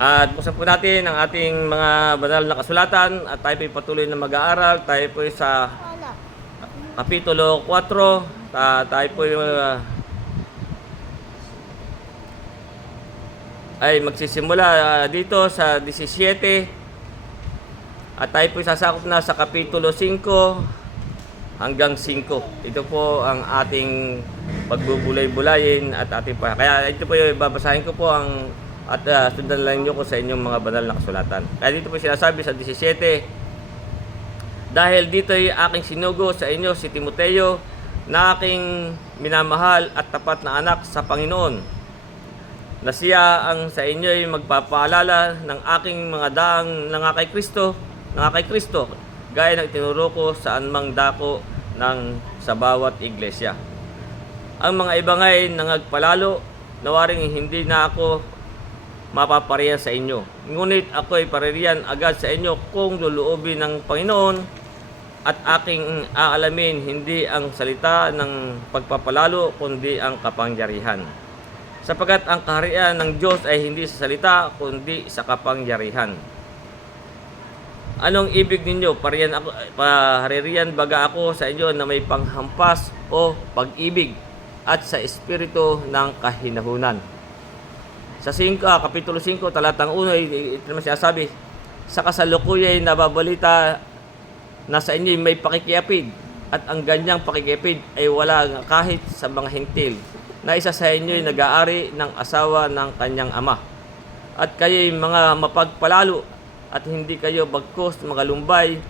At buksan po natin ang ating mga banal na kasulatan at tayo po patuloy na mag-aaral. Tayo po sa Kapitulo 4. Tayo po ay magsisimula dito sa 17. At tayo po sasakop na sa Kapitulo 5 hanggang 5. Ito po ang ating pagbubulay-bulayin at ating pa. Kaya ito po yung babasahin ko po at sundan lang nyo ko sa inyong mga banal na kasulatan. Kaya dito po sinasabi sa 17, dahil dito ay aking sinugo sa inyo si Timoteo, na aking minamahal at tapat na anak sa Panginoon, na siya ang sa inyo ay magpapaalala ng aking mga daang nangakay Kristo, gaya ng itinuro ko sa anumang dako sa bawat iglesia. Ang mga iba ngay nangagpalalo, nawaring hindi na ako mapapariyan sa inyo. Ngunit ako ay paririyan agad sa inyo kung luluobin ng Panginoon at aking aalamin hindi ang salita ng pagpapalalo kundi ang kapangyarihan. Sapagkat ang kaharian ng Diyos ay hindi sa salita kundi sa kapangyarihan. Anong ibig ninyo? Paririyan baga ako sa inyo na may panghampas o pag-ibig at sa espiritu ng kahinahunan. Sa Kapitulo 5, talatang 1, ito naman siya sabi, sa kasalukuyan nababalita na sa inyo may pakikiapid, at ang ganyang pakikiapid ay wala kahit sa mga hintil, na isa sa inyo ay nag-aari ng asawa ng kanyang ama. At kayo'y mga mapagpalalo, at hindi kayo bagkos mga lumbay,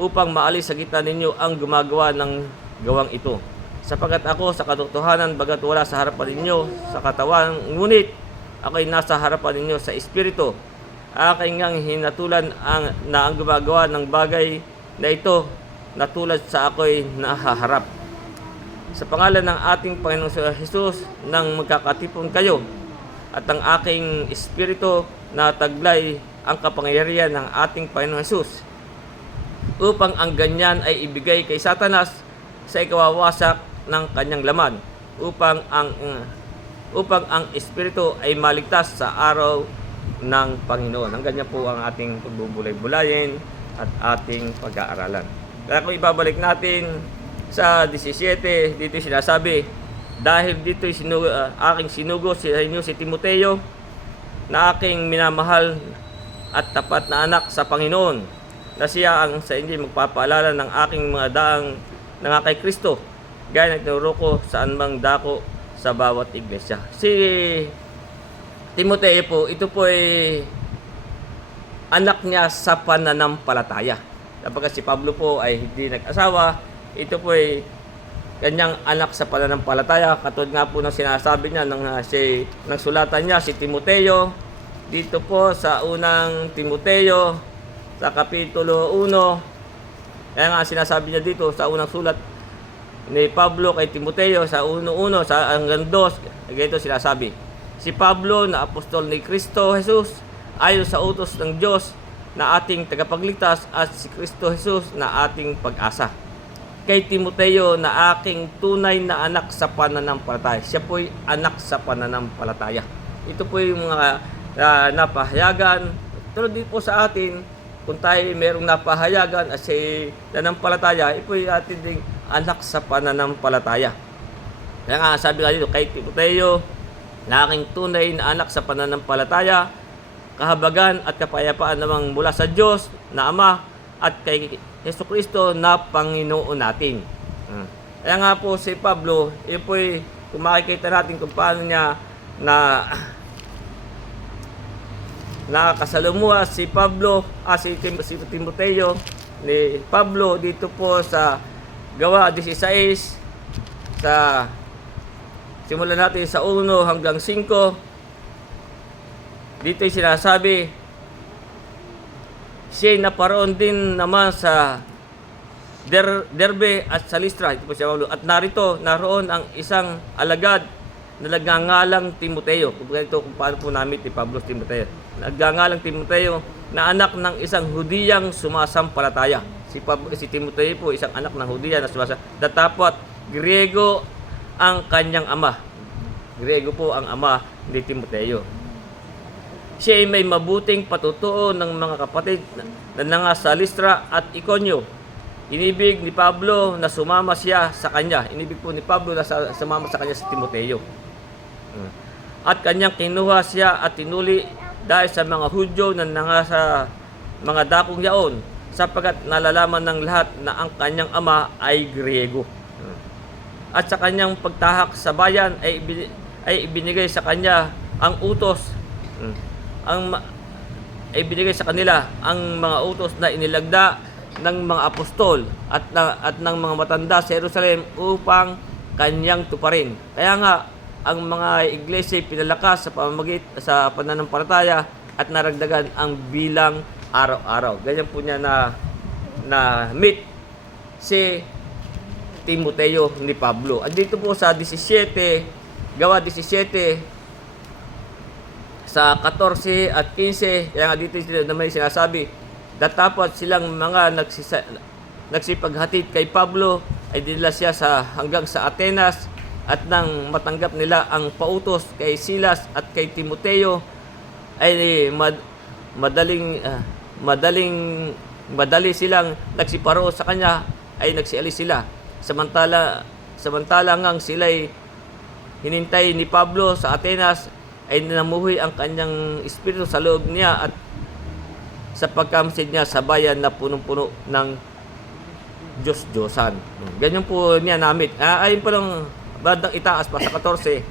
upang maalis sa gitna ninyo ang gumagawa ng gawang ito. Sapagat ako sa katotohanan, bagat wala sa harapan ninyo sa katawan, ngunit ako'y nasa harapan ninyo sa espiritu. Aking ngang hinatulan na ang gumagawa ng bagay na ito na tulad sa ako'y nahaharap. Sa pangalan ng ating Panginoong Jesus, nang magkakatipon kayo, at ang aking espiritu na taglay ang kapangyarihan ng ating Panginoong Jesus, upang ang ganyan ay ibigay kay Satanas sa ikawawasak ng kanyang laman, upang ang espiritu ay maligtas sa araw ng Panginoon. Ang ganyan po ang ating pagbubulay-bulayin at ating pag-aaralan. Kaya kung ibabalik natin sa 17, dito sinasabi, dahil dito aking sinugo sa inyo si Timoteo, na aking minamahal at tapat na anak sa Panginoon, na siya ang sa inyo magpapaalala ng aking mga daang nangakay Kristo, gaya ng tinuro ko sa anumang dako sa bawat iglesia. Si Timoteo po, ito po ay anak niya sa pananampalataya. Kapag si Pablo po ay hindi nag-asawa, ito po ay kanyang anak sa pananampalataya. Katulad nga po ng sinasabi niya ng sulatan niya si Timoteo, dito po sa unang Timoteo, sa Kapitulo 1. Kaya nga sinasabi niya dito sa unang sulat ni Pablo kay Timoteo sa 1:1 sa hanggang 2, ganito sinasabi, si Pablo na apostol ni Kristo Jesus ayon sa utos ng Diyos na ating tagapagligtas, at si Kristo Jesus na ating pag-asa. Kay Timoteo na aking tunay na anak sa pananampalataya. Siya po'y anak sa pananampalataya. Ito po yung mga napahayagan. Tulad din po sa atin, kung tayo mayroong napahayagan at si nananampalataya, ito po'y atin ding anak sa pananampalataya. Kaya nga sabi nga dito, kay Timoteo na aking tunay na anak sa pananampalataya, kahabagan at kapayapaan namang mula sa Diyos na Ama at kay Jesucristo na Panginoon natin. Kaya nga po si Pablo, yun po kung makikita natin kung paano niya nakasalumuha si Pablo, si Timoteo ni Pablo dito po sa Gawa 16, sa simulan natin sa 1 hanggang 5. Dito yung sinasabi, siya naparoon din naman sa Derbe at sa Listra. Ito po siya Pablo. At naroon ang isang alagad na nagngangalang Timoteo. Kung paano po namin ni Pablo Timoteo. Nagngangalang Timoteo na anak ng isang Hudiyang sumasampalataya. Si Timoteo po isang anak ng Hudiya na sumasampalataya. Datapot Griego ang kanyang ama. Griego po ang ama ni Timoteo. Siya ay may mabuting patutuo ng mga kapatid na nanga sa Listra at Iconio. Inibig ni Pablo na sumama siya sa kanya. Inibig po ni Pablo na sumama sa kanya si Timoteo. At kanyang kinuha siya at tinuli dahil sa mga Hudyo na nanga sa mga dakong yaon, sapagkat nalalaman ng lahat na ang kanyang ama ay Griego. At sa kanyang pagtahak sa bayan ay ibinigay sa kanya ang utos, ay binigay sa kanila ang mga utos na inilagda ng mga apostol at ng mga matanda sa Jerusalem upang kanyang tuparin. Kaya nga ang mga iglesia pinalakas sa pananampalataya at naragdagan ang bilang araw-araw. Ganyan po niya na meet si Timoteo ni Pablo. At dito po sa 17, gawa 17, sa 14 at 15, kaya nga dito na may sinasabi, datapat silang mga nagsipaghatid kay Pablo, ay dinala siya hanggang sa Atenas, at nang matanggap nila ang pautos kay Silas at kay Timoteo, ay madali silang nagsiparo sa kanya, ay nagsialis sila. Samantala ngang sila'y hinintay ni Pablo sa Atenas, ay namuhi ang kanyang espiritu sa loob niya at sa pagkamsid niya sa bayan na punong-puno ng Diyos-Diyosan. Ganyan po niya namit. Ayun pa lang, bandang itaas pa sa 17-14,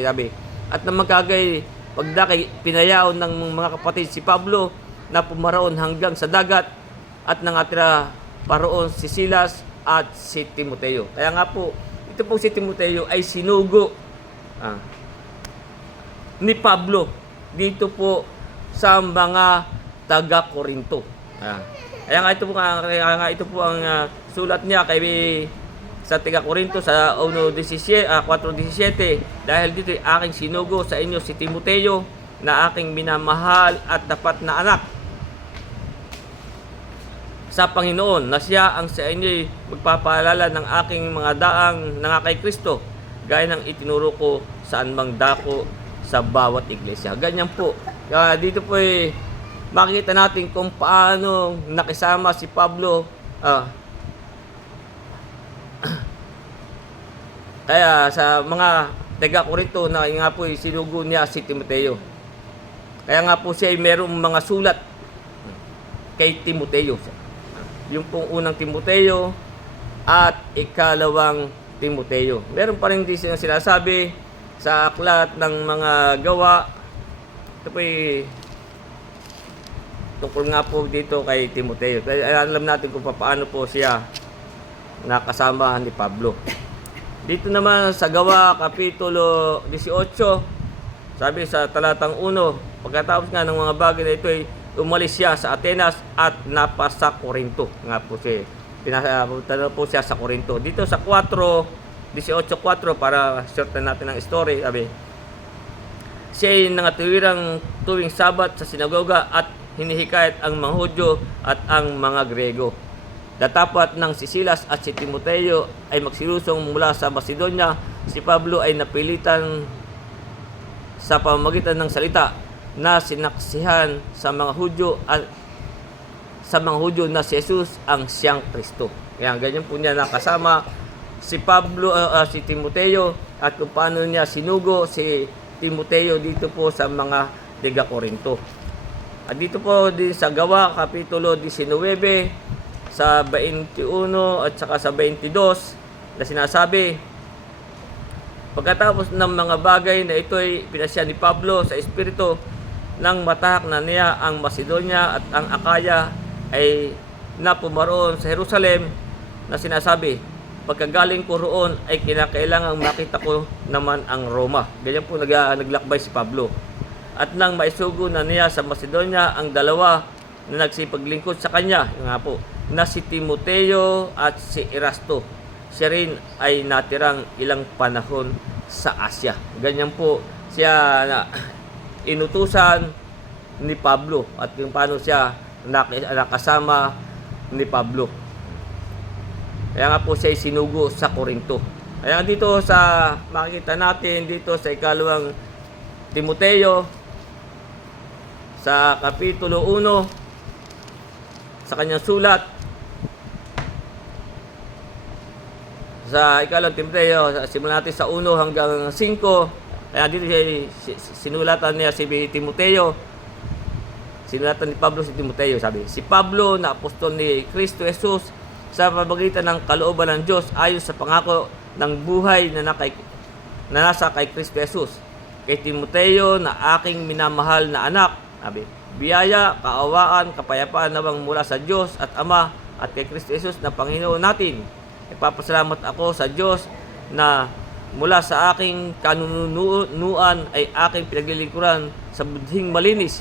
sabi. At nang magkagay, pagdakay, pinayaon ng mga kapatid si Pablo na pumaraon hanggang sa dagat at nangatira paroon si Silas at si Timoteo. Kaya nga po, ito po si Timoteo ay sinugo ni Pablo dito po sa mga taga-Korinto. Kaya nga ito po ang sulat niya kay sa taga-Korinto sa 4:17, dahil dito aking sinugo sa inyo si Timoteo na aking minamahal at tapat na anak sa Panginoon, na siya ang sa inyo magpapaalala ng aking mga daang nangakay Kristo, gaya ng itinuro ko saan mang dako sa bawat iglesia. Ganyan po. Dito po makikita natin kung paano nakisama si Pablo. Kaya sa mga taga-Korinto na nga po sinugo niya si Timoteo. Kaya nga po siya ay merong mga sulat kay Timoteo. Yung pong unang Timoteo at ikalawang Timoteo. Meron pa rin din sinasabi sa aklat ng mga gawa. Ito po tungkol nga po dito kay Timoteo. Kaya alam natin kung paano po siya nakasama ni Pablo. Dito naman sa gawa kapitulo 18, sabi sa talatang 1, pagkatapos nga ng mga bagay na ito ay umalis siya sa Atenas at napasa Corinto. Nga po siya, pinapunta po siya sa Corinto. Dito sa 18:4, para shorten natin ang story, sabi, siya ay nangatuwirang tuwing Sabat sa sinagoga at hinihikayat ang mga Hudyo at ang mga Grego. Datapat ng si Silas at si Timoteo ay magsilusong mula sa Macedonia, si Pablo ay napilitan sa pamamagitan ng salita na sinaksihan sa mga Hudyo na si Jesus ang siyang Kristo. Kaya ganyan po niya nakasama si Pablo, si Timoteo, at kung paano niya sinugo si Timoteo dito po sa mga taga-Korinto. At dito po din sa gawa kapitulo 19 sa 21 at saka sa 22 na sinasabi, pagkatapos ng mga bagay na ito ay pinasya ni Pablo sa Espiritu nang matahak na niya ang Macedonia at ang Akaya, ay napumaroon sa Jerusalem, na sinasabi, pagkagaling ko roon ay kinakailangang makita ko naman ang Roma. Ganyan po naglakbay si Pablo. At nang maisugo na niya sa Macedonia ang dalawa na nagsipaglingkod sa kanya, yung nga po, na si Timoteo at si Erasto, siya rin ay natirang ilang panahon sa Asya. Ganyan po siya na inutusan ni Pablo at yung paano siya nakasama ni Pablo. Kaya nga po siya ay sinugo sa Korinto. Kaya dito sa makikita natin dito sa ikalawang Timoteo, sa Kapitulo 1 sa kanyang sulat sa ikalawang Timoteo, simulan natin sa 1 hanggang 5. Kaya dito sinulatan niya si Timoteo, sinulatan ni Pablo si Timoteo, sabi, si Pablo na apostol ni Kristo Jesus sa pamamagitan ng kalooban ng Diyos ayon sa pangako ng buhay na nasa kay Kristo Jesus. Kay Timoteo na aking minamahal na anak, sabi, biyaya, kaawaan, kapayapaan nawang mula sa Diyos at Ama at kay Kristo Jesus na Panginoon natin. Nagpapasalamat ako sa Diyos na mula sa aking kanunuan ay aking pinaglilingkuran sa budhing malinis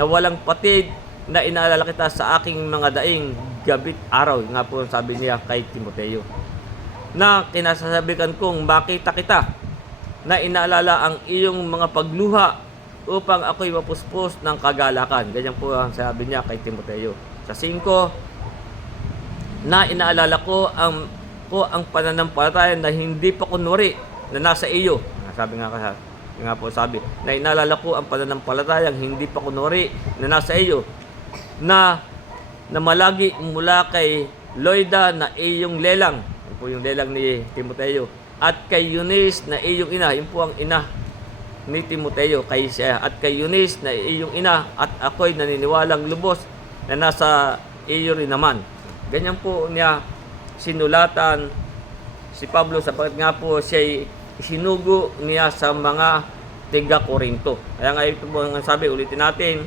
na walang patid na inaalala kita sa aking mga daing gabit araw. Nga po sabi niya kay Timoteo, na kinasasabikan kong makita kita na inaalala ang iyong mga pagluha upang ako'y mapuspos ng kagalakan. Ganyan po ang sabi niya kay Timoteo. Sa 5, na inaalala ko ang pananampalataya na hindi pa kunwari na nasa iyo. Sabi nga po sabi, na inaalala ko ang pananampalatayang hindi pa kunwari na nasa iyo, na malagi mula kay Loida na iyong lelang. Yan po yung lelang ni Timoteo. At kay Eunice na iyong ina. Yun po ang ina ni Timoteo. At kay Eunice na iyong ina. At ako'y naniniwalang lubos na nasa iyo rin naman. Ganyan po niya sinulatan si Pablo sapagkat nga po siya isinugo niya sa mga tiga Korinto. Kaya nga ito po ang sabi, ulitin natin.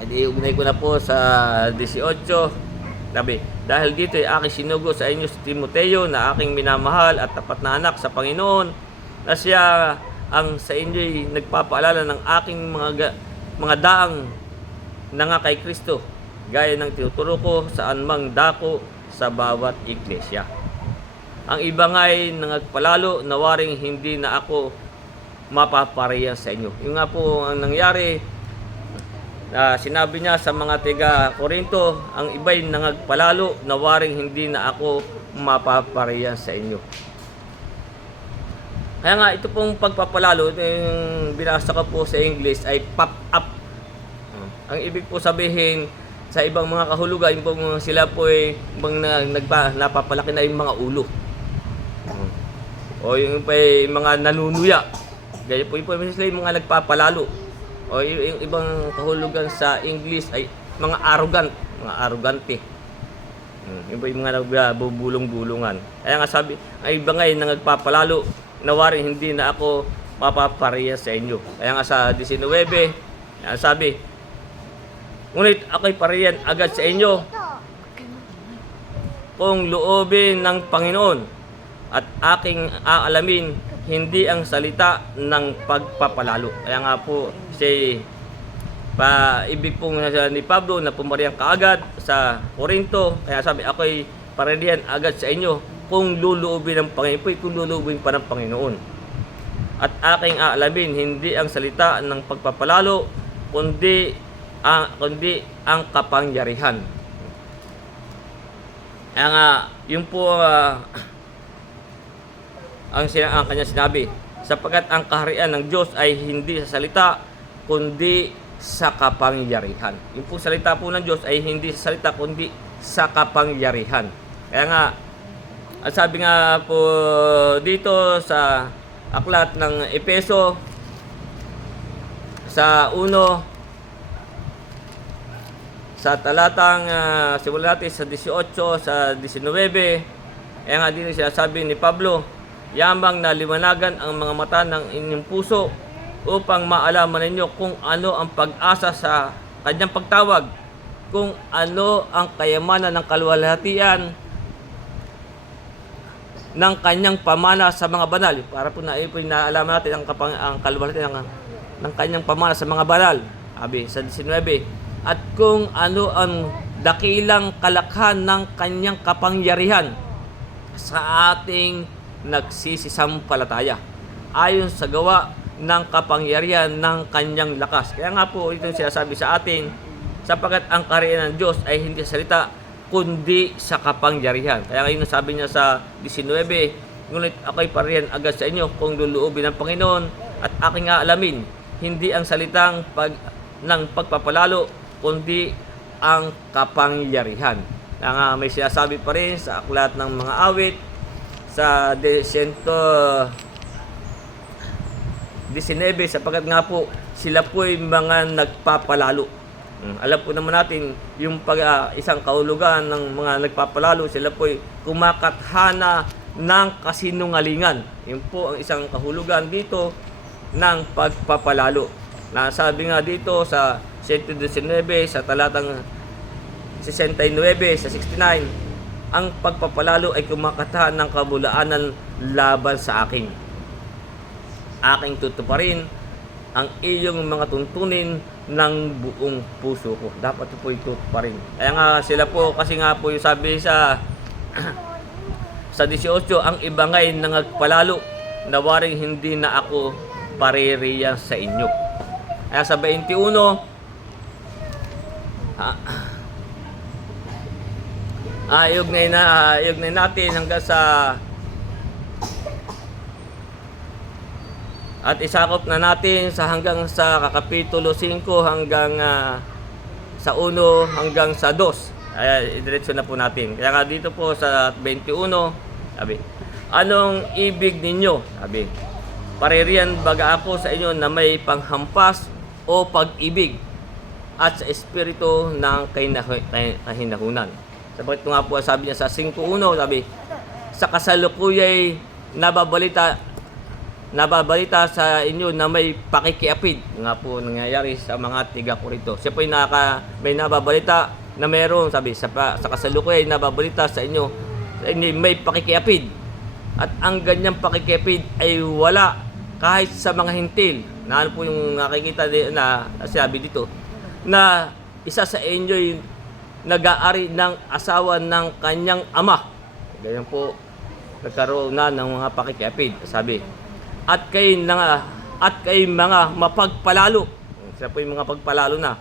Ay ugnay ko na po sa 18. Sabi, dahil dito ay aking sinugo sa inyo si Timoteo na aking minamahal at tapat na anak sa Panginoon, na siya ang sa inyo'y nagpapaalala ng aking mga daang na nga kay Kristo, gaya ng tinuturo ko saan mang dako sa bawat iglesia. Ang iba nga'y nangagpalalo na waring hindi na ako mapapareha sa inyo. Yung nga po ang nangyari, sinabi niya sa mga tiga Korinto, ang iba'y nangagpalalo na waring hindi na ako mapapareha sa inyo. Kaya nga ito pong pagpapalalo, yung binasa ko po sa English ay pop up. Ang ibig po sabihin, sa ibang mga kahulugan, yung sila po ay napapalaki na yung mga ulo. O yung pa mga nanunuya. Gaya po yung mga nagpapalalo. O yung ibang kahulugan sa English ay mga arrogante. Yung pa yung mga nagbubulong-bulungan. Kaya nga sabi, ay iba nga yung nagpapalalo na waring hindi na ako mapapareha sa inyo. Kaya nga sa 19, sabi, ngunit ako'y parehan agad sa inyo kung loobin ng Panginoon at aking aalamin hindi ang salita ng pagpapalalo. Kaya nga po ibig pong ni Pablo na pumariyang kaagad sa Korinto. Kaya sabi, ako'y parehan agad sa inyo kung luluobin ng Panginoon, kung luluobin pa ng Panginoon. At aking aalamin hindi ang salita ng pagpapalalo kundi ang kapangyarihan. Kaya nga, yun po ang kanya sinabi, sapagkat ang kaharian ng Diyos ay hindi sa salita, kundi sa kapangyarihan. Yung po salita po ng Diyos ay hindi sa salita, kundi sa kapangyarihan. Kaya nga, ang sabi nga po dito sa aklat ng Efeso, sa 1, sa talatang simulan natin sa 18 sa 19, kaya nga dito sinasabi ni Pablo, yamang na liwanagan ang mga mata ng inyong puso upang maalaman ninyo kung ano ang pag-asa sa kanyang pagtawag, kung ano ang kayamanan ng kaluwalhatian ng kanyang pamana sa mga banal. Para po naalaman natin ang kaluwalhatian ng kanyang pamana sa mga banal. Sabi sa 19, at kung ano ang dakilang kalakhan ng kanyang kapangyarihan sa ating nagsisisampalataya ayon sa gawa ng kapangyarihan ng kanyang lakas. Kaya nga po ito sinasabi sa atin, sapagkat ang kaharian ng Diyos ay hindi sa salita kundi sa kapangyarihan. Kaya ngayon sabi niya sa 19, ngunit ako'y parehan agad sa inyo kung luluobin ng Panginoon at aking aalamin hindi ang salitang ng pagpapalalo, kundi ang kapangyarihan. May sinasabi pa rin sa aklat ng mga awit sa 119, sapagkat nga po sila po'y mga nagpapalalo. Alam po naman natin yung isang kahulugan ng mga nagpapalalo, sila po'y kumakathana ng kasinungalingan. Yun po ang isang kahulugan dito ng pagpapalalo. Nasabi nga dito sa 119 sa talatang 69 sa 69, ang pagpapalalo ay kumakatahan ng kabulaanan laban sa akin. Aking tutuparin ang iyong mga tuntunin ng buong puso ko. Dapat po ito pa rin. Kaya nga sila po, kasi nga po yung sabi sa sa 18, ang iba nga'y nangagpalalo, nawaring hindi na ako paririya sa inyo. Kaya sa 21, iugnay natin hanggang sa at isakop na natin sa hanggang sa Kapitulo 5 hanggang sa 1 hanggang sa 2. Diretso na po natin. Kaya nga dito po sa 21, sabi, anong ibig ninyo? Sabi, paririyan baga ako sa inyo na may panghampas o pag-ibig at sa espiritu ng kahinahunan. Sabi ito nga po, sabi niya sa 5.1, sabi, sa kasalukuyay nababalita sa inyo na may pakikiapid. Nga po nangyayari sa mga tiga-Korinto. Siya po may nababalita na meron, sabi, sa kasalukuyay nababalita sa inyo may pakikiapid. At ang ganyang pakikiapid ay wala kahit sa mga hintil. Na ano po yung nakikita na sabi dito, na isa sa inyo'y nag-aari ng asawa ng kanyang ama. Ganyan po nagkaroon na ng mga pakikiapid. Sabi, at kay mga mapagpalalo. Sila po yung mga pagpalalo na.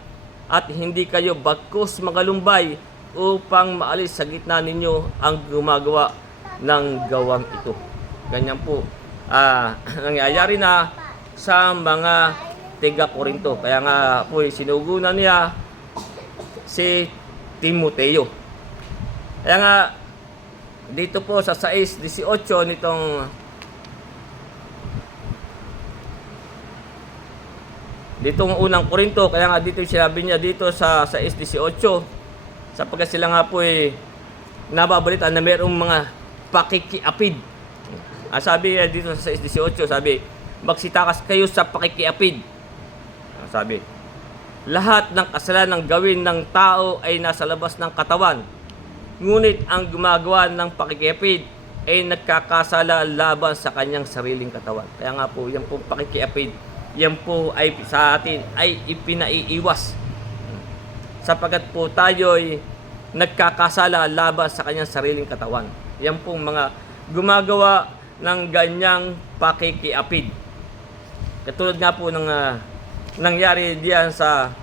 At hindi kayo bagkus magalumbay upang maalis sa gitna ninyo ang gumagawa ng gawang ito. Ganyan po nangyayari na sa mga tiga-Korinto. Kaya nga po sinugunan niya si Timoteo. Kaya nga dito po sa 6:18 ditong unang Korinto, kaya nga dito sinabi niya dito sa 6:18, sapagkat sila nga po nababalita na mayroong mga pakikiapid. Sabi dito sa 6:18, sabi, magsitakas kayo sa pakikiapid. Sabi, lahat ng kasalanan gawin ng tao ay nasa labas ng katawan. Ngunit ang gumagawa ng pakikiapid ay nagkakasala laban sa kanyang sariling katawan. Kaya nga po, yan po pakikiapid, yan po ay sa atin ay ipinaiiwas. Sapagkat po tayo'y nagkakasala laban sa kanyang sariling katawan. Yan po mga gumagawa ng ganyang pakikiapid. Katulad nga po ng nangyari diyan sa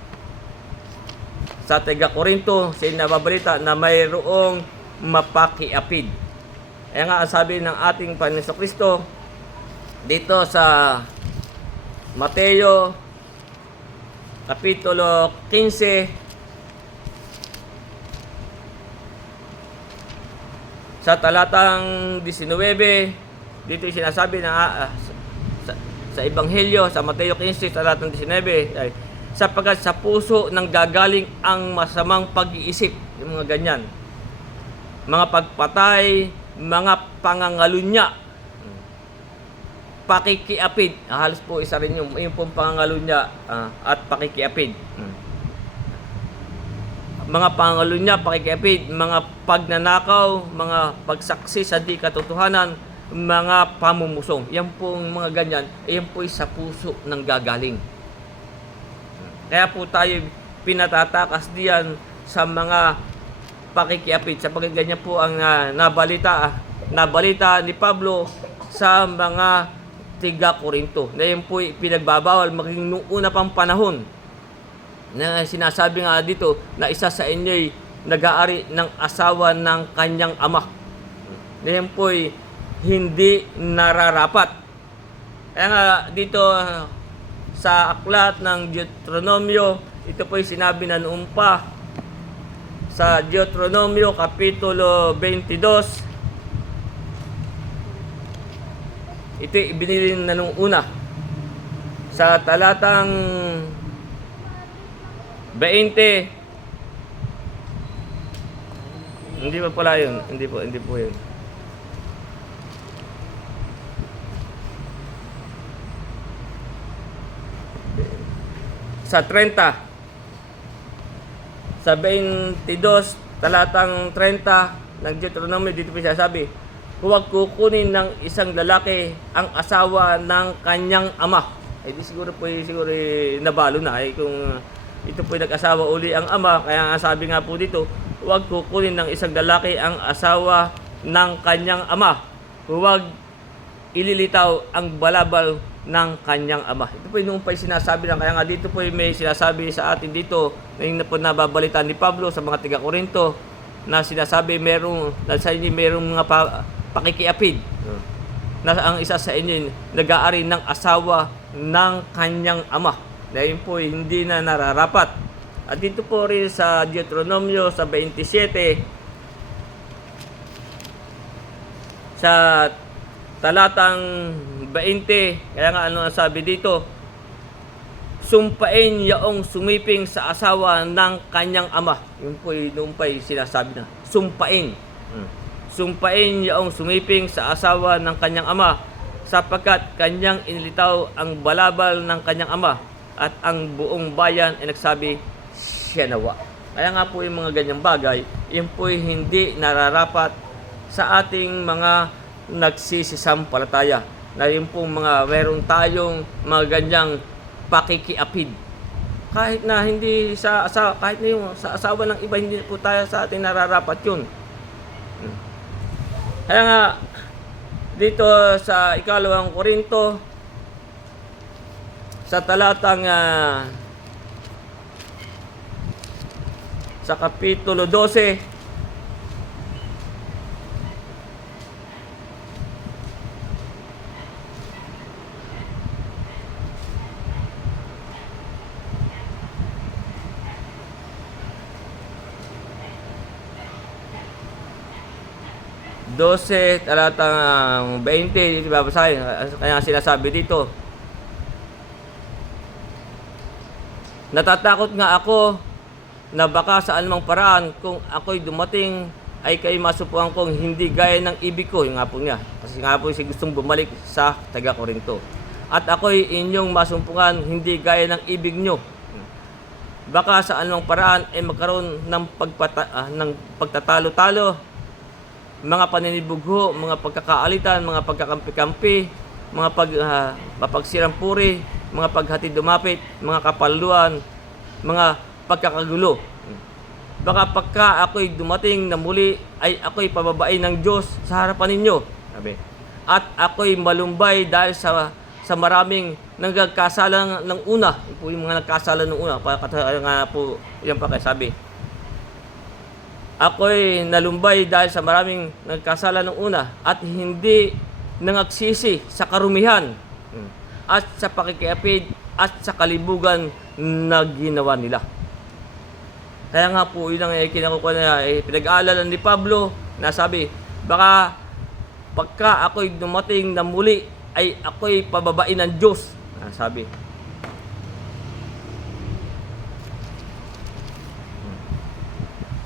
taga-Korinto, siya nababalita na mayroong mapakiapid. Kaya nga sabi ng ating Panginoon Kristo dito sa Mateo Kapitulo 15 sa talatang 19, dito sinasabi na sa Ebanghelyo sa Mateo 15 talatang 19, sapagkat sa puso nang gagaling ang masamang pag-iisip, yung mga ganyan, mga pagpatay, mga pangangalunya, pakikiapid, halos po isa rin yung pong pangangalunya at pakikiapid. Mga pangangalunya, pakikiapid, mga pagnanakaw, mga pagsaksi sa di katotohanan, mga pamumusong. Yan pong mga ganyan, yan po sa puso ng gagaling. Kaya po tayo pinatatakas diyan sa mga pakikiapid, sapagkat ganyan po ang nabalita ni Pablo sa mga tiga-Korinto. Na yan po pinagbabawal maging noong una pang panahon na sinasabi nga dito na isa sa inyo'y nag-aari ng asawa ng kanyang ama. Na yan po'y hindi nararapat. Kaya nga dito sa aklat ng Deuteronomio. Ito po ay sinabi na noon pa sa Deuteronomio Kapitulo 22. Ito ibinili na nung una sa talatang 20. Hindi pa pala yun. Hindi po yun. Sa 30. Sa 22, talatang 30 ng Deuteronomio, dito po siya sabi, huwag kukunin ng isang lalaki ang asawa ng kanyang ama. Eh di siguro nabalo na kung ito po nag-asawa uli ang ama. Kaya nga sabi nga po dito, huwag kukunin ng isang lalaki ang asawa ng kanyang ama. Huwag ililitaw ang balabal ng kanyang ama. Ito po yung sinasabi lang. Kaya nga dito po may sinasabi sa atin dito na yung nababalitan ni Pablo sa mga taga-Korinto na sinasabi sa inyo merong mga pakikiapid na ang isa sa inyo nag-aari ng asawa ng kanyang ama. Na yun po hindi na nararapat. At dito po rin sa Deuteronomio sa 27 sa talatang 20, kaya nga ano ang sabi dito, sumpain yaong sumiping sa asawa ng kanyang ama. Yun po noon pa sinasabi na sumpain. Sumpain yaong sumiping sa asawa ng kanyang ama, sapagkat kanyang inilitaw ang balabal ng kanyang ama, at ang buong bayan ay nagsabi, siya nawa. Kaya nga po yung mga ganyang bagay, yun po hindi nararapat sa ating mga nagsisisampalataya. Na yun po meron tayong mga ganyang pakikiapid. Kahit na hindi kahit na yung sa asawa ng iba, hindi po tayo sa ating nararapat yun. Kaya nga, dito sa 2 Korinto, sa talatang sa Kapitulo 12, talatang 20, babasahin. Kaya sinasabi dito, natatakot nga ako na baka sa anumang paraan kung ako'y dumating ay kayo masupuan kong hindi gaya ng ibig ko. Yung nga po niya. Kasi nga po siya gustong bumalik sa taga-Korinto. At ako'y inyong masumpungan hindi gaya ng ibig nyo. Baka sa anumang paraan ay magkaroon ng pagtatalo-talo, mga paninibugho, mga pagkakaalitan, mga pagkakampi-kampi, mga mapagsirang puri, mga paghatid dumapit, mga kapaluan, mga pagkakagulo. Baka pagka ako'y dumating na muli ay ako'y pababain ng Diyos sa harapan ninyo. Sabi. At ako'y malumbay dahil sa maraming nagkasala ng una. Yung po yung mga nagkasala ng una. Nga po, yan pa kayo sabi. Ako'y nalumbay dahil sa maraming nagkasala ng una at hindi nangagsisi sa karumihan at sa pakikiapid at sa kalibugan na ginawa nila. Kaya nga po, yun ang pinag-aalalan ni Pablo na sabi, baka pagka ako'y dumating na muli ay ako'y pababain ng Diyos. Sabi.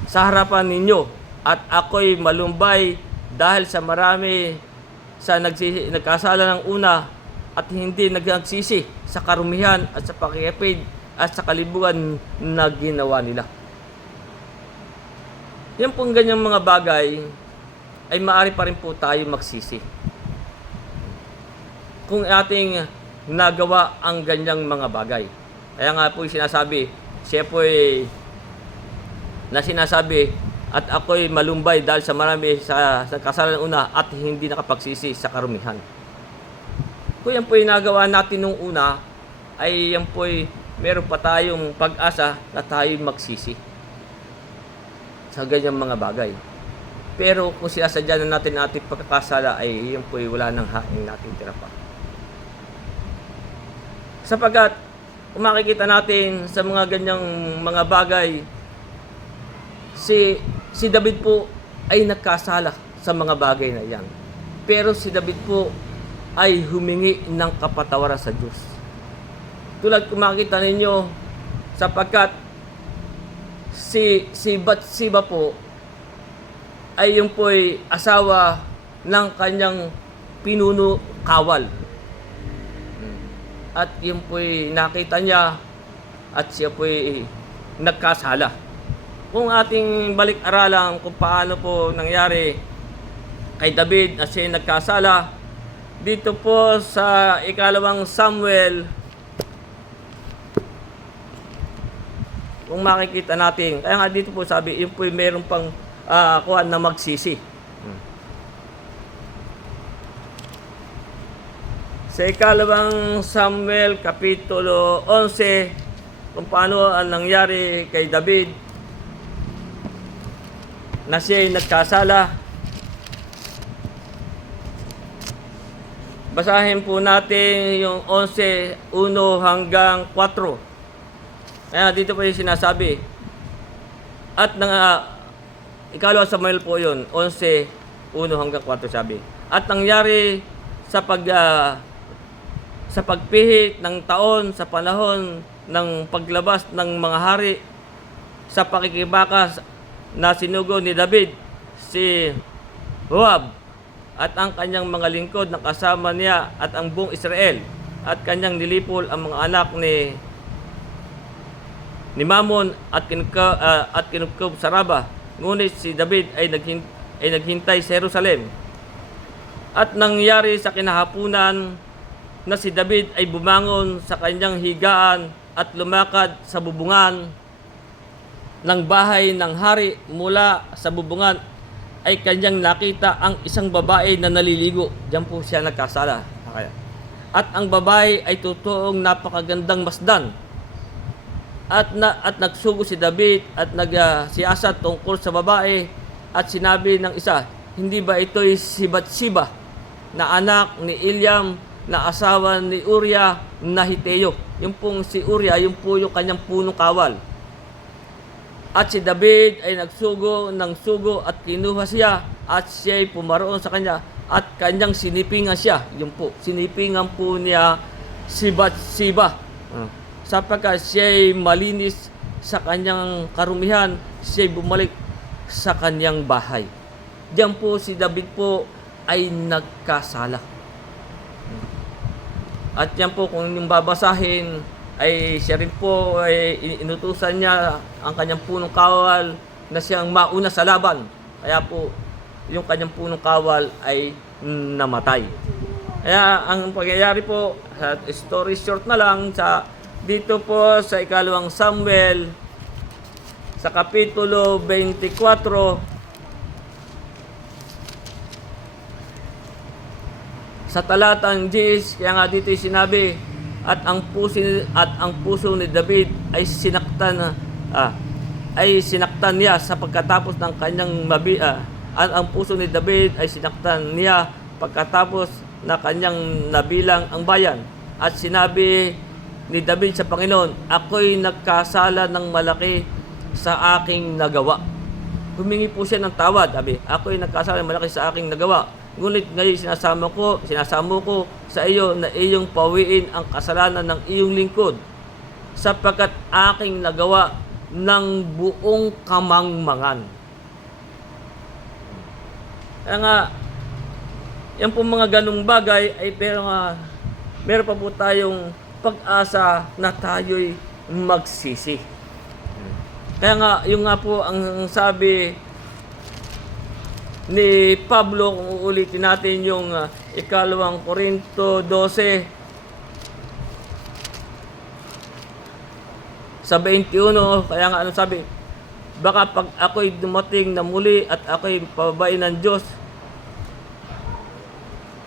Sa harapan ninyo at ako'y malumbay dahil sa marami sa nagkasala ng una at hindi nagsisi sa karumihan at sa pakikiapid at sa kalibugan na ginawa nila. Yan pong ganyang mga bagay ay maaari pa rin po tayo magsisi. Kung ating nagawa ang ganyang mga bagay. Kaya nga po sinasabi, siya po na sinasabi, at ako'y malumbay dahil sa marami sa kasalanan una at hindi nakapagsisi sa karumihan. Kung yan po'y nagawa natin nung una, ay yan po'y meron pa tayong pag-asa na tayo'y magsisi sa ganyang mga bagay. Pero kung sinasadya na natin ating pagkakasala, ay yan po'y wala nang haing natin tira pa. Sapagkat kung makikita natin sa mga ganyang mga bagay, si David po ay nagkasala sa mga bagay na yan. Pero si David po ay humingi ng kapatawaran sa Diyos. Tulad kung makikita ninyo, sapagkat si Bathsheba po ay yung po'y asawa ng kanyang pinuno kawal. At yung po'y nakita niya at siya po'y nagkasala. Kung ating balik-aralan kung paano po nangyari kay David na siya nagkasala, dito po sa ikalawang Samuel, kung makikita natin, kaya nga dito po sabi, yun po'y meron pang kuhan na magsisi. Sa ikalawang Samuel, Kapitulo 11, kung paano ang nangyari kay David na siya ay nagkasala. Basahin po natin yung 11, 1 hanggang 4. Kaya dito po yung sinasabi. At ikalawang Samuel po yun, 11, 1 hanggang 4 sabi. At nangyari sa pagpihit ng taon sa panahon ng paglabas ng mga hari sa pakikibakas na sinugo ni David si Joab at ang kanyang mga lingkod na kasama niya at ang buong Israel at kanyang nilipol ang mga anak ni Mamon at kinupkob sa Raba. Ngunit si David ay naghintay sa Jerusalem. At nangyari sa kinahapunan na si David ay bumangon sa kanyang higaan at lumakad sa bubungan ng bahay ng hari. Mula sa bubungan ay kanyang nakita ang isang babae na naliligo. Diyan po siya nagkasala. At ang babae ay totoong napakagandang masdan. At nagsugo si David at nagsiyasat tungkol sa babae at sinabi ng isa, hindi ba ito'y si Bathsheba na anak ni Eliam na asawa ni Uriah na Hiteo? Yung pong si Uriah, yung po yung kanyang punong kawal. At si David ay nagsugo ng sugo at kinuha siya at siya'y pumaroon sa kanya at kanyang sinipingan siya. Yung po, sinipingan po niya si Bathsheba. Sapagkat siya'y malinis sa kanyang karumihan, siya'y bumalik sa kanyang bahay. Diyan po si David po ay nagkasala. At yan po kung yung babasahin ay siya rin po ay inutusan niya ang kanyang punong kawal na siyang mauna sa laban. Kaya po yung kanyang punong kawal ay namatay. Kaya ang pangyayari po, story short na lang, dito po sa ikalawang Samuel sa Kapitulo 24 sa talatang 10, kaya nga dito sinabi, at ang puso ni David ay sinaktan niya sa pagkatapos ng kanyang ang puso ni David ay sinaktan niya pagkatapos na kanyang nabilang ang bayan. At sinabi ni David sa Panginoon, ako'y nagkasala ng malaki sa aking nagawa. Humingi po siya ng tawad. Ako'y nagkasala ng malaki sa aking nagawa. Ngunit ngayon sinasamo ko sa iyo na iyong pawiin ang kasalanan ng iyong lingkod, sapagkat aking nagawa ng buong kamangmangan. Kaya nga, yan po mga ganung bagay ay meron pa po tayong pag-asa na tayo'y magsisi. Kaya nga, yung nga po ang sabi ni Pablo, kung uulitin natin yung ikalawang Korinto 12 sa 21, kaya nga ano sabi, baka pag ako'y dumating na muli at ako'y pababain ng Diyos,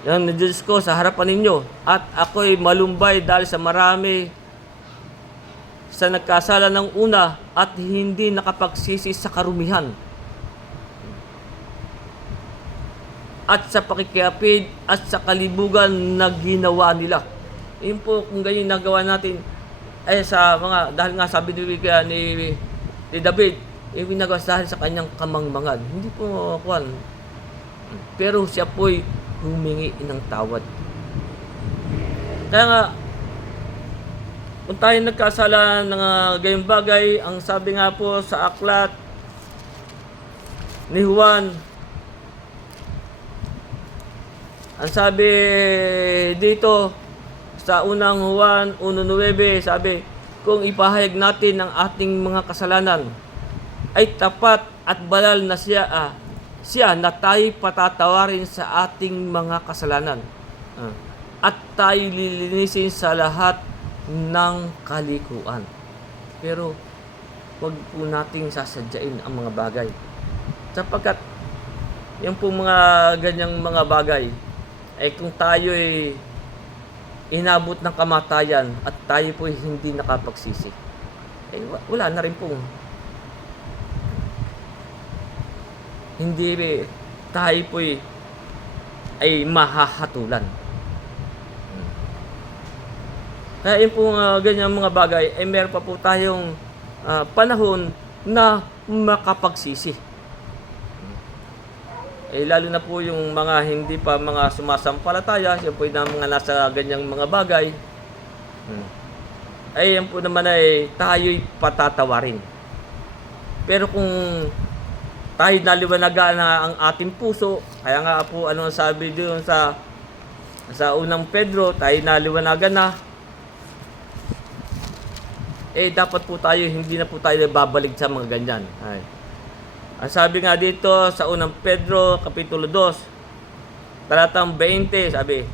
yan ng Diyos ko sa harapan ninyo, at ako'y malumbay dahil sa marami sa nagkasala ng una at hindi nakapagsisi sa karumihan at sa pakikiapid at sa kalibugan na ginawa nila. Yun po kung ganyan nagawa natin ay sa mga dahil nga sabi ni David, yung ginagawa dahil sa kanyang kamangmangan. Hindi po kwan. Pero siya po'y humingi ng tawad. Kaya nga, kung tayo nagkasala ng gayong bagay, ang sabi nga po sa aklat ni Juan, ang sabi dito sa unang Juan 1:9, sabi, kung ipahayag natin ang ating mga kasalanan, ay tapat at banal na siya na tayo patatawarin sa ating mga kasalanan. At tayo lilinisin sa lahat ng kalikuan. Pero wag po nating sasadyain ang mga bagay. Sapagkat yung po mga ganyang mga bagay ay kung tayo ay inabot ng kamatayan at tayo po hindi nakapagsisi, eh wala na rin pong hindi tayo po ay mahahatulan. Kaya yung po ganyang mga bagay ay meron pa po tayong panahon na makapagsisi. Eh lalo na po yung mga hindi pa mga sumasampalataya, yung po na mga nasa ganyang mga bagay, ay yan po naman ay tayo'y patatawarin. Pero kung tayo naliwanagan na ang ating puso, kaya nga po ano sabi doon sa unang Pedro, tayo naliwanagan na, eh dapat po tayo, hindi na po tayo babalik sa mga ganyan. Ay. Ang sabi nga dito sa unang Pedro, Kapitulo 2, talatang 20, sabi,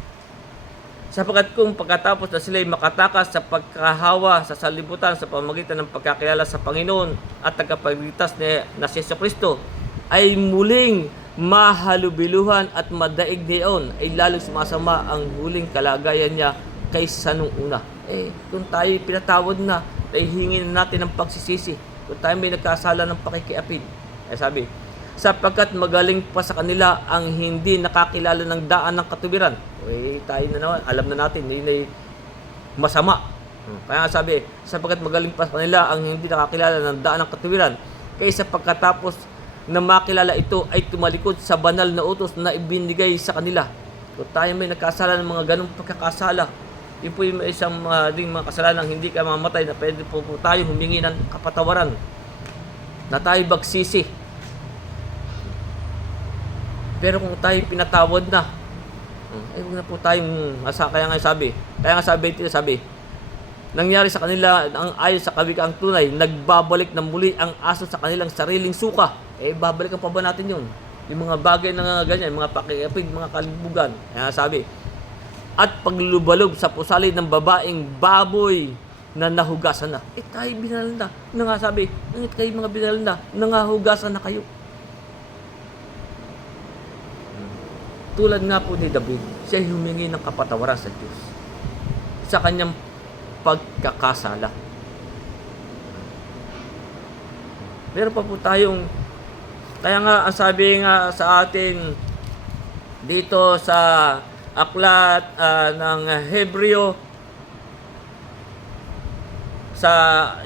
sapagkat kung pagkatapos na sila'y makatakas sa pagkahawa sa salibutan sa pamamagitan ng pagkakilala sa Panginoon at tagapagligtas na si Jesucristo, ay muling mahalubiluhan at madaig niyon, ay lalong sumasama ang huling kalagayan niya kaysa nung una. Eh, kung tayo pinatawad na, ay hingin natin ng pagsisisi. Kung tayo may nagkasala ng pakikiapid, ay sabi, sapagkat magaling pa sa kanila ang hindi nakakilala ng daan ng katuwiran. Eh, tayo na naman, alam na natin, yun ay masama. Kaya sabi, sapagkat magaling pa sa kanila ang hindi nakakilala ng daan ng katuwiran, kaysa pagkatapos na makilala ito ay tumalikod sa banal na utos na ibinigay sa kanila. Kung tayo may nagkasala ng mga ganong pagkakasala, yun po yung isang mga kasalanan hindi ka mamatay na pwede po tayo humingi ng kapatawaran na tayo bagsisi. Pero kung tayo pinatawad na, eh huwag na po tayong kaya nga sabi, nangyari sa kanila ang ayon sa kawikaang tunay, nagbabalik na muli ang aso sa kanilang sariling suka. Eh babalikan pa ba natin yun? Yung mga bagay na ganyan, mga pakiapid, mga kalibugan. Kaya sabi, at paglulubalog sa pusali ng babaeng baboy na nahugasan na. Eh tayo binalal na. Nga sabi, ingit kayo mga binalal na, nangahugasan na kayo. Tulad nga po ni David, siya humingi ng kapatawaran sa Diyos sa kanyang pagkakasala. Meron pa po tayong, kaya nga ang sabi nga sa atin dito sa aklat ng Hebreo sa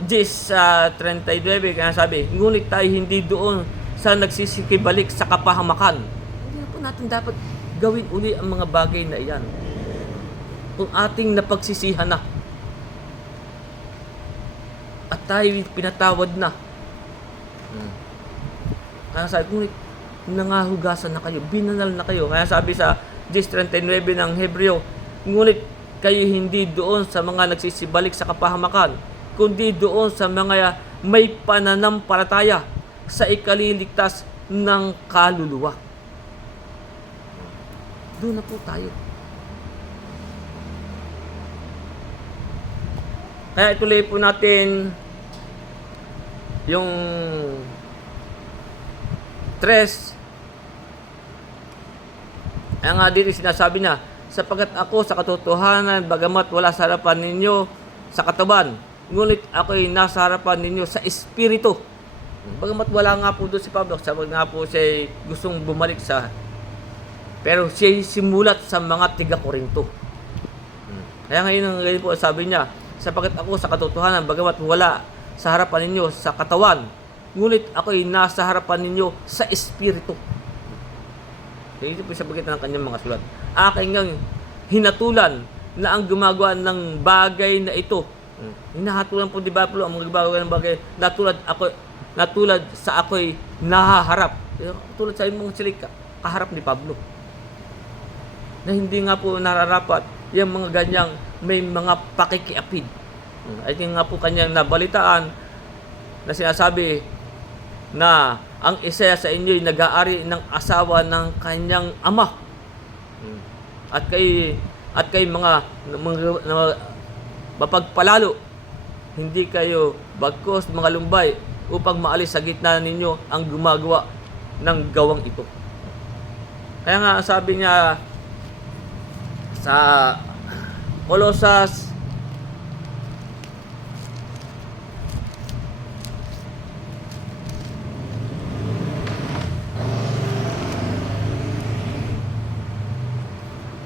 10:39, kaya sabi, ngunit tayo hindi doon sa nagsisikibalik sa kapahamakan. Hindi na po natin dapat gawin uli ang mga bagay na iyan. Kung ating napagsisihan na at tayo pinatawad na, kaya sabi, ngunit nangahugasan na kayo, binanal na kayo. Kaya sabi sa 10:39 ng Hebreo, ngunit kayo hindi doon sa mga nagsisibalik sa kapahamakan, kundi doon sa mga may pananampalataya sa ikaliligtas ng kaluluwa. Doon na po tayo. Kaya ituloy po natin yung 3. Kaya nga dito sinasabi niya, sapagkat ako sa katotohanan, bagamat wala sa harapan ninyo sa katawan, ngunit ako'y nasa harapan ninyo sa espiritu. Bagamat wala nga po doon si Pablo, sabi nga po siya gustong bumalik sa, pero siya simulat sa mga tiga-Korinto. Kaya ngayon po sabi niya, sapagkat ako sa katotohanan, bagamat wala sa harapan ninyo sa katawan, ngunit ako'y nasa harapan ninyo sa espiritu. Kaya ito po siya bagay ng kanyang mga sulat. Aking ngang hinatulan na ang gumagawa ng bagay na ito. Hinahatulan po di Pablo ang mga gumagawa ng bagay natulad sa ako'y nahaharap. Tulad sa imong silika, kaharap ni Pablo. Na hindi nga po nararapat yung mga ganyang may mga pakikiapid. Ay nga po kanyang nabalitaan na sinasabi na ang isa sa inyo'y nag-aari ng asawa ng kanyang ama. At kay mga mapagpalalo, hindi kayo bagkos mga lumbay upang maalis sa gitna ninyo ang gumagawa ng gawang ito. Kaya nga sabi niya sa Kolosas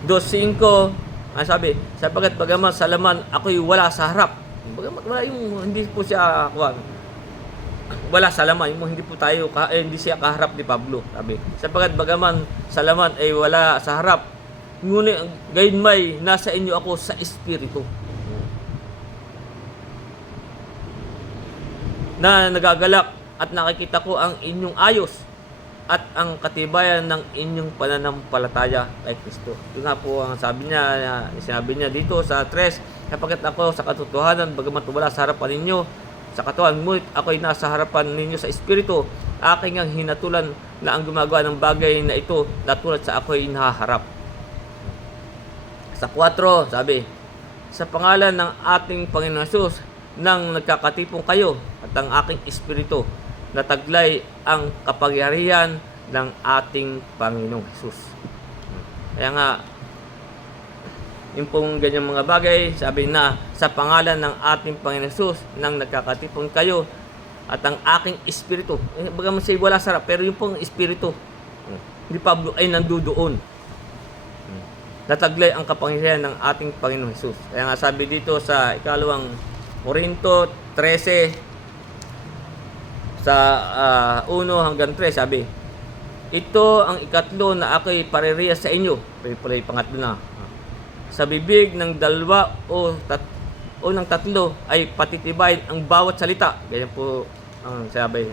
(2:5), ang sabi, sapagkat bagamat sa laman ako'y wala sa harap. Bagamat wala yung hindi po siya wala sa laman, yung hindi po tayo hindi siya kaharap ni Pablo, sabi. Sapagkat bagaman sa laman ay wala sa harap, ngunit gayon may nasa inyo ako sa espiritu. Na nagagalak at nakikita ko ang inyong ayos at ang katibayan ng inyong pananampalataya kay Kristo. Ito nga po ang sinabi niya dito sa 3, sapagkat ako sa katotohanan, bagamat wala sa harapan ninyo sa katawan, ngunit ako'y nasa harapan ninyo sa espiritu, aking ang hinatulan na ang gumagawa ng bagay na ito natulad sa ako'y nahaharap. Sa 4, sabi, sa pangalan ng ating Panginoon Jesus, nang nagkakatipong kayo at ang aking espiritu, nataglay ang kapangyarihan ng ating Panginoong Jesus. Kaya nga, yung pong ganyang mga bagay, sabi na, sa pangalan ng ating Panginoong Jesus, nang nagkakatipon kayo, at ang aking espiritu, bagaman siya wala sarap, pero yung pong espiritu, ni Pablo ay nandoon. Nataglay ang kapangyarihan ng ating Panginoong Jesus. Kaya nga sabi dito sa 2 Korinto 13, sa 1 hanggang 3, sabi, ito ang ikatlo na ako'y parehiyas sa inyo. Pala yung pangatlo na. Sa bibig ng dalawa o ng tatlo ay patitibayin ang bawat salita. Ganyan po ang sabi.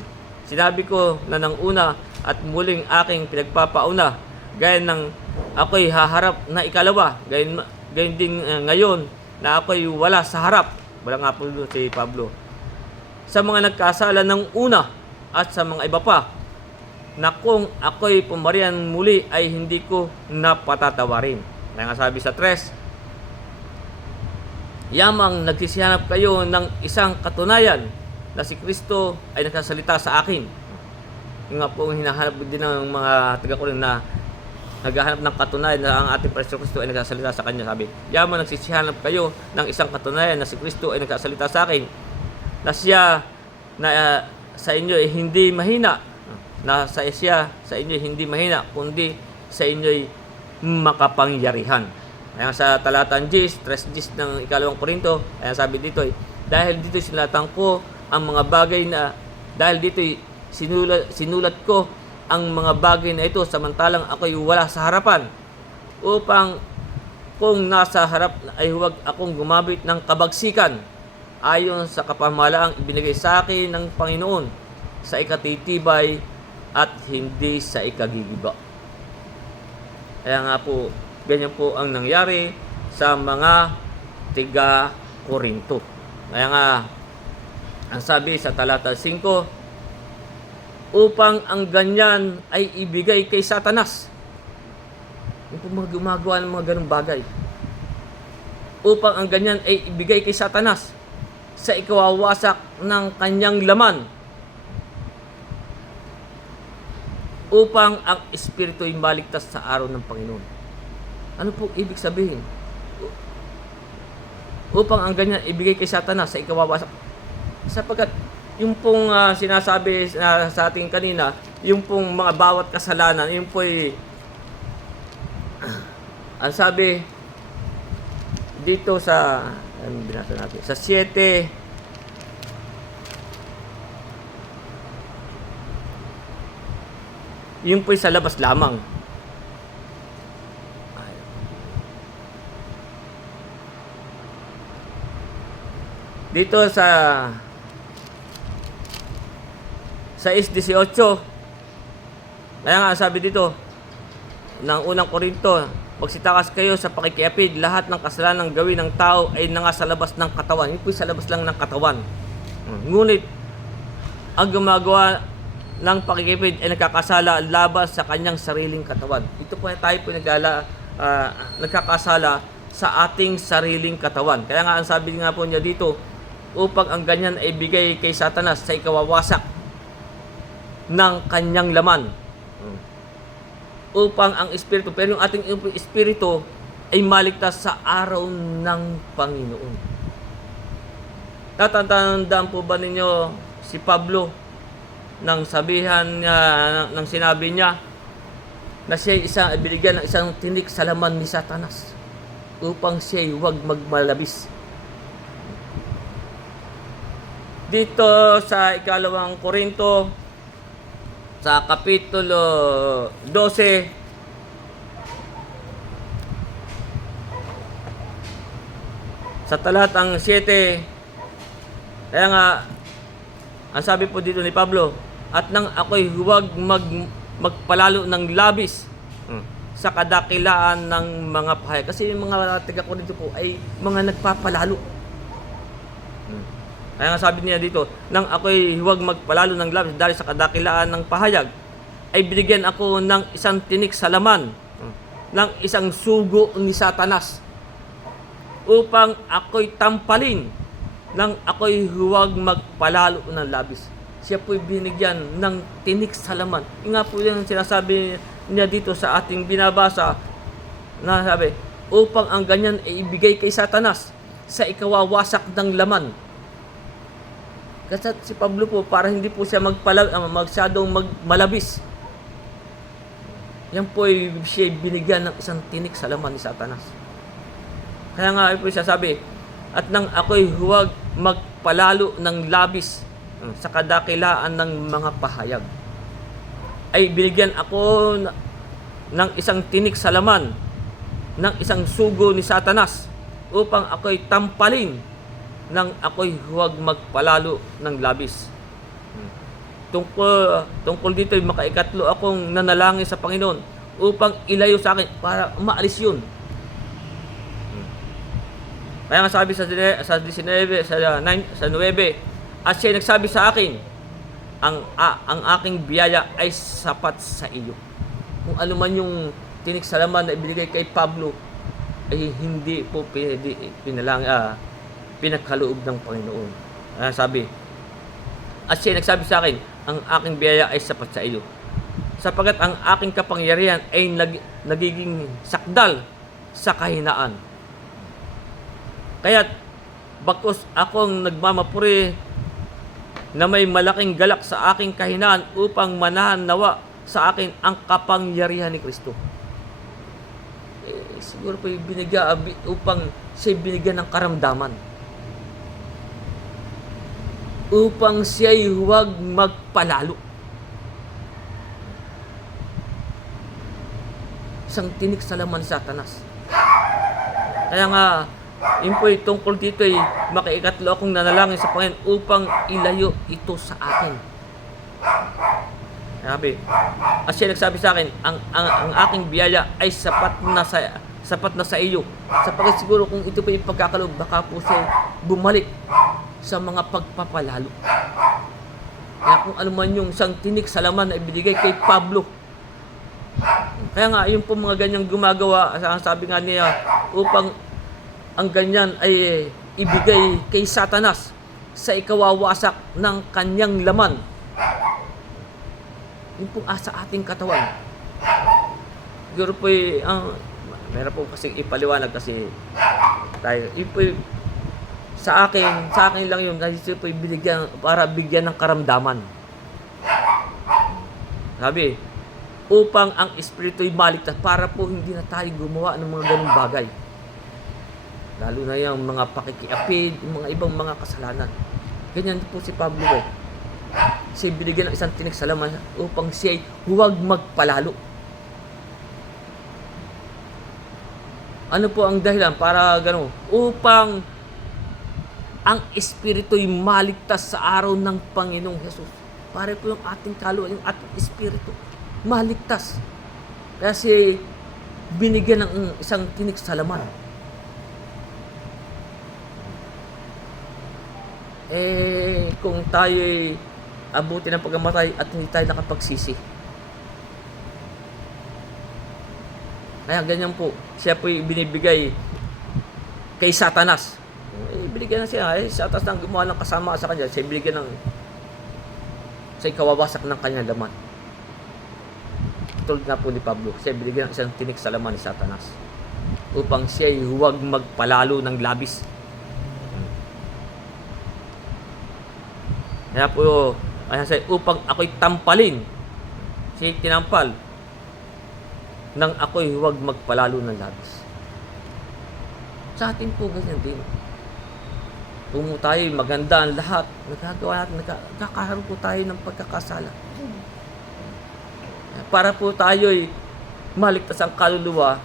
Sinabi ko na ng una at muling aking pinagpapauna, gaya ng ako'y haharap na ikalawa, gayon din ngayon na ako'y wala sa harap. Wala nga po si Pablo. Sa mga nagkasala ng una at sa mga iba pa, na kung ako'y pumarian muli ay hindi ko napatatawarin. Kaya nga sabi sa 3, yamang nagsisihanap kayo ng isang katunayan na si Kristo ay nagsasalita sa akin. Yung nga po hinahanap din ng mga taga-Korinto na naghahanap ng katunayan na ang ating Preso Kristo ay nagsasalita sa kanya. Sabi, yamang nagsisihanap kayo ng isang katunayan na si Kristo ay nagsasalita sa akin, na siya na sa inyo ay hindi mahina, na sa inyo hindi mahina, kundi sa inyo ay makapangyarihan. Kaya sa talatang 10, 3 ng 2 Korinto, kaya sabi dito, dahil dito sinulatan ko ang mga bagay na, dahil dito sinulat ko ang mga bagay na ito samantalang ako'y wala sa harapan, upang kung nasa harap ay huwag akong gumamit ng kabagsikan ayon sa kapamahalaang ibinigay sa akin ng Panginoon sa ikatitibay at hindi sa ikagigiba. Kaya nga po, ganyan po ang nangyari sa mga tiga Korinto. Kaya nga, ang sabi sa talata 5, upang ang ganyan ay ibigay kay Satanas. Yung po mga gumagawa ng mga ganung bagay. Upang ang ganyan ay ibigay kay Satanas sa ikawawasak ng kanyang laman, upang ang espiritu ay maligtas sa araw ng Panginoon. Ano po ibig sabihin? Upang ang ganyan ibigay kay Satanas sa ikawawasak. Sapagkat yung pong sinasabi sa ating kanina, yung pong mga bawat kasalanan, yung po ay ang sabi, dito sa, binasa natin, sa 7, yun po'y sa labas lamang. Dito sa 6:18, kaya nga sabi dito ng unang Korinto, magsitakas kayo sa pakikiapid, lahat ng kasalanan ng gawin ng tao ay nasa labas ng katawan. Yun po'y sa labas lang ng katawan. Ngunit ang gumagawa ng pakikipid ay nagkakasala laban sa kanyang sariling katawan. Ito po tayo po nagkakasala sa ating sariling katawan. Kaya nga ang sabi nga po niya dito, upang ang ganyan ay bigay kay Satanas sa ikawawasak ng kanyang laman. Upang ang espiritu, pero yung ating espiritu ay maligtas sa araw ng Panginoon. Tatandaan po ba ninyo si Pablo nang sabihan niya, nang sinabi niya na siya binigyan ng isang tinik sa laman ni Satanas upang siya huwag magmalabis. Dito sa 2 Korinto sa kapitulo 12 sa talatang 7, kaya nga ang sabi po dito ni Pablo, at nang ako'y huwag magpalalo ng labis sa kadakilaan ng mga pahayag. Kasi yung mga taga ko dito po ay mga nagpapalalo. Kaya nga sabi niya dito, nang ako'y huwag magpalalo ng labis dahil sa kadakilaan ng pahayag, ay binigyan ako ng isang tinik sa laman, ng isang sugo ni Satanas, upang ako'y tampalin, nang ako'y huwag magpalalo ng labis. Siya po'y binigyan ng tinik sa laman. Yung nga po yung sinasabi niya dito sa ating binabasa, na sabi, upang ang ganyan ay ibigay kay Satanas sa ikawawasak ng laman. Kasi si Pablo po, para hindi po siya masyadong malabis, yan po ay siya binigyan ng isang tinik sa laman ni Satanas. Kaya nga po siya sabi, at nang ako'y huwag magpalalo ng labis sa kadakilaan ng mga pahayag, ay binigyan ako ng isang tinik sa laman, ng isang sugo ni Satanas, upang ako'y tampalin, nang ako'y huwag magpalalo ng labis. Tungkol dito, makaikatlo akong nanalangin sa Panginoon upang ilayo sa akin, para maalis yun. Kaya nga sabi sa 19, sa 9, sa 9, at siya nagsabi sa akin, ang aking biyaya ay sapat sa iyo. Kung ano man yung tinik sa laman na ibinigay kay Pablo, ay hindi po pinagkaloob ng Panginoon. Kaya sabi, at siya nagsabi sa akin, ang aking biyaya ay sapat sa iyo, sapagat ang aking kapangyarihan ay nagiging sakdal sa kahinaan. Kaya't bakos akong nagmamapuri na may malaking galak sa aking kahinaan upang manahan nawa sa akin ang kapangyarihan ni Kristo. Siguro po binigyan upang siya binigyan ng karamdaman, upang siya'y huwag magpalalo. Isang tinik sa laman Satanas. Kaya nga, yun po tungkol dito ay makaikatlo akong nanalangin sa Panginoon upang ilayo ito sa akin. Sabi, at siya nagsabi sa akin, ang aking biyaya ay sapat na sa iyo. Sapagkat siguro kung ito pa yung pagkakaloob, baka po siya bumalik sa mga pagpapalalo. Kaya kung ano man yung isang tinik sa laman na ibinigay kay Pablo, kaya nga yung po mga ganyang gumagawa, ang sabi nga niya, upang ang ganyan ay ibigay kay Satanas sa ikawawasak ng kanyang laman. Yun po sa ating katawan. Siguro po meron po kasi ipaliwanag kasi tayo. Yun po sa akin lang yun, kasi po binigyan para bigyan ng karamdaman. Sabi, upang ang espiritu ay maligtas, para po hindi na tayo gumawa ng mga ganung bagay. Lalo na yung mga pakikiapid, yung mga ibang mga kasalanan. Ganyan po si Pablo eh. Siya binigyan ng isang tinik sa laman upang siya huwag magpalalo. Ano po ang dahilan para gano'n? Upang ang espiritu'y maligtas sa araw ng Panginoong Hesus. Para po yung ating kaluluwa, yung ating espiritu, maligtas. Kaya siya binigyan ng isang tinik sa laman. Kung tayo'y abuti ng pagkamatay at hindi tayo nakapagsisi. Kaya ganyan po, siya po'y binibigay kay Satanas. Binigyan na siya, Satanas nang gumawa ng kasama sa kanya, siya binigyan ng siya kawawasak ng kanyang laman. Tulad na po ni Pablo, siya binigyan ng isang tinik sa laman ni Satanas upang siya huwag magpalalo ng labis. Kaya po, upang ako'y tampalin, siya tinampal, nang ako'y huwag magpalalo ng labis. Sa atin po ganyan din. Kung tayo maganda ang lahat, nagagawa natin, nagkakaroon po tayo ng pagkakasala. Para po tayo'y maligtas ang kaluluwa,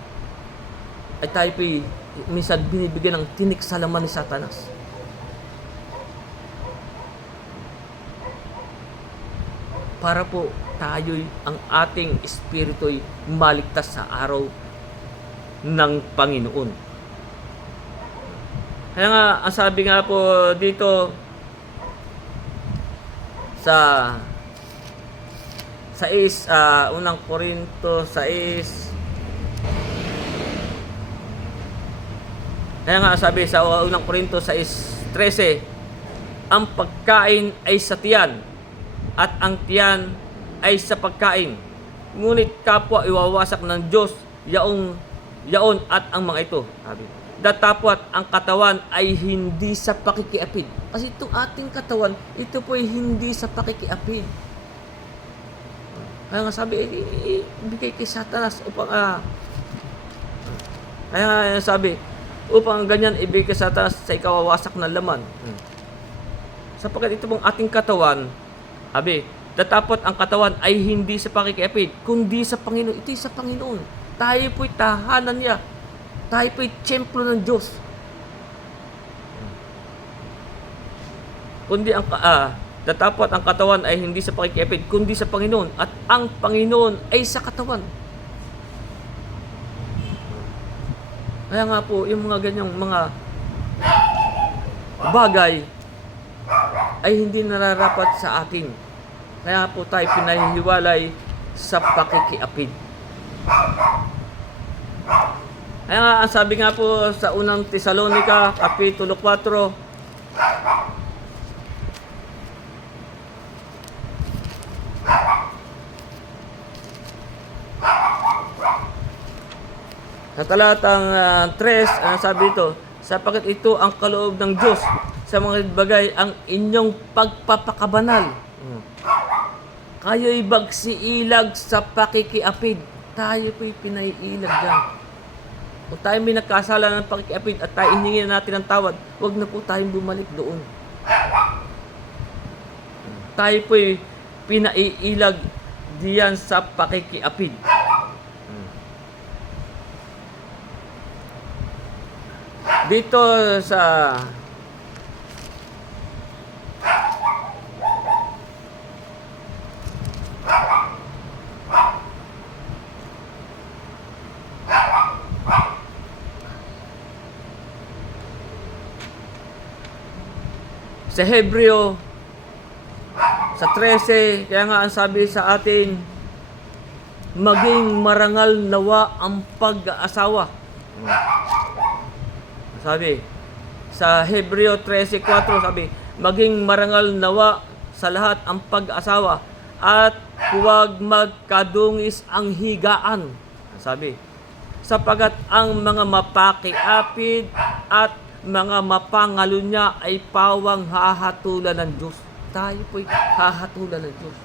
ay tayo po'y minsan binibigyan ng tinik sa laman ni Satanas. Para po tayo'y, ang ating espiritu'y maligtas sa araw ng Panginoon. Kaya nga, ang sabi nga po dito sa unang Korinto 6. Kaya nga sabi sa unang Korinto 6:13, ang pagkain ay sa tiyan at ang tiyan ay sa pagkain. Ngunit kapwa iwawasak ng Diyos yaon at ang mga ito. Sabi, datapwat ang katawan ay hindi sa pakikiapid. Kasi itong ating katawan, ito po ay hindi sa pakikiapid. Kaya nga sabi, ibigay kay Satanas upang kaya nga sabi, upang ganyan ibigay kay Satanas sa ikawawasak ng laman. Sapagkat ito pong ating katawan, sabi, datapwat ang katawan ay hindi sa pakikiapid, kundi sa Panginoon. Ito sa Panginoon. Tayo po'y tahanan niya. Tayo po'y templo ng Diyos. Kundi datapwat ang katawan ay hindi sa pakikiapid, kundi sa Panginoon. At ang Panginoon ay sa katawan. Kaya nga po, yung mga ganyang mga bagay ay hindi nararapat sa atin. Kaya po tayo pinahihiwalay sa pakikiapid. Kaya nga, ang sabi nga po sa unang Tesalonica, Kapitulo 4, sa talatang 3, ang sabi ito, sapagkat ito ang kaloob ng Diyos sa mga bagay ang inyong pagpapakabanal. Kayo'y bagsiilag sa pakikiapid. Tayo po'y pinaiilag dyan. Kung tayo may nagkasala ng pakikiapid at tayo hiningin natin ng tawad, huwag na po tayong bumalik doon. Tayo po'y pinaiilag diyan sa pakikiapid. Dito sa Hebreo sa 13, kaya nga ang sabi sa atin, maging marangal nawa ang pag-aasawa. Sabi sa Hebreo 13:4, sabi, maging marangal nawa sa lahat ang pag-aasawa at huwag magkadungis ang higaan. Sabi, sapagat ang mga mapakiapid at mga mapangalunya ay pawang hahatulan ng Diyos. Tayo po'y hahatulan ng Diyos.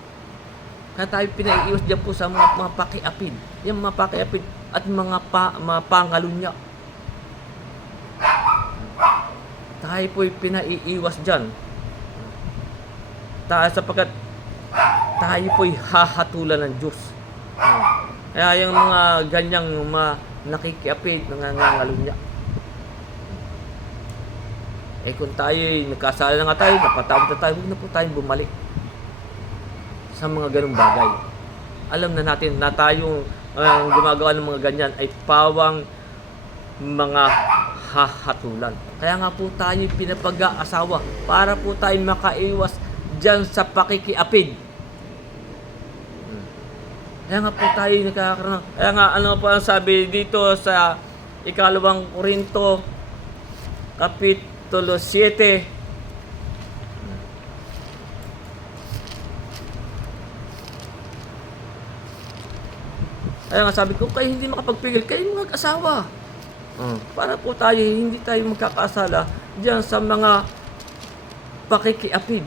Kaya tayo pinaiiwas dyan po sa mga mapakiapid. Yung mapakiapid at mga mapangalunya. tayo po'y pinaiiwas dyan. Sapagkat tayo po'y hahatulan ng Diyos. Kaya yung mga ganyang nakikiapid, nangangalunya. Kung tayo'y nagkasala na nga tayo, napatawad na tayo, huwag na po tayong bumalik sa mga ganung bagay. Alam na natin na tayong gumagawa ng mga ganyan ay pawang mga hahatulan. Kaya nga po tayo pinapag-aasawa para po tayo makaiwas dyan sa pakikiapid. Kaya nga po tayo nagkakaroon. Kaya nga ano po ang sabi dito sa 2 Korinto Kapitulo 7. Kaya nga sabi ko, kayo hindi makapagpigil, kayo mag-asawa. Para po tayo, hindi tayo magkakasala diyan sa mga pakikiapid.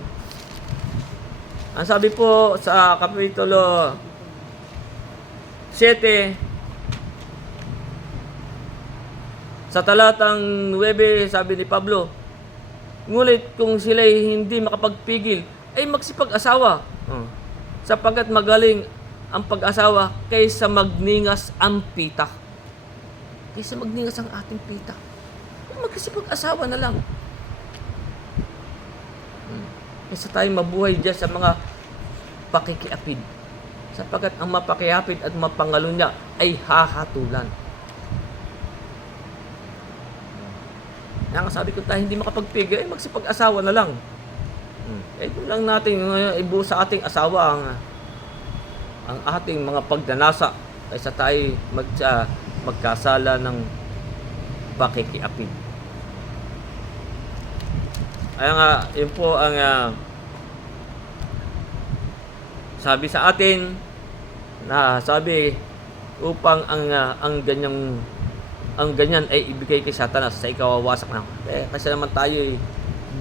Ang sabi po sa Kapitulo 7, sa talatang 9, sabi ni Pablo, ngulit kung sila'y hindi makapagpigil, ay magsipag-asawa. Sapagkat magaling ang pag-asawa kaysa magningas ang pita. Kaysa magningas ang ating pita. Magsipag-asawa na lang. Kaysa tayo mabuhay dyan sa mga pakikiapid. Sapagkat ang mapakiapid at mapangalunya ay hahatulan. Kaya nga sabi ko tayo hindi makapagpigil, ay magsipag-asawa na lang. Kung lang natin ibuo sa ating asawa ang ating mga pagdanasa kaysa tayo magkasala ng pakikiapid. Kaya nga, yun po ang sabi sa atin na sabi upang ang ganyan ay ibigay kay Satanas sa ikawawasak na. Kasi naman tayo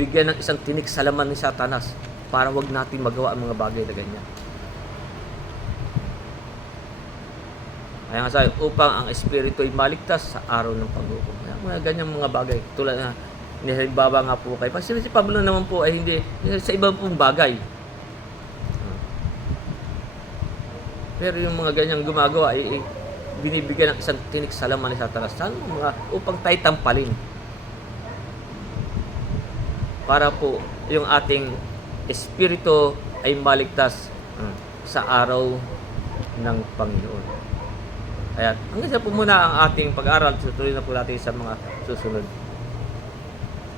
bigyan ng isang tinik sa laman ni Satanas para wag natin magawa ang mga bagay na ganyan. Kaya nga sabi, upang ang espiritu ay maligtas sa araw ng paghukom. Kaya mga ganyang mga bagay. Tulad na, halimbawa nga po kayo. Kasi si Pablo naman po ay hindi, sa ibang pong bagay. Pero yung mga ganyang gumagawa ay binibigyan ng isang tinik sa laman ni Satanas. Saan mga upang tayo tampalin? Para po yung ating espiritu ay maligtas sa araw ng Panginoon. Ayan, hanggang sa po muna ang ating pag-aaral. Tutuloy na po natin sa mga susunod.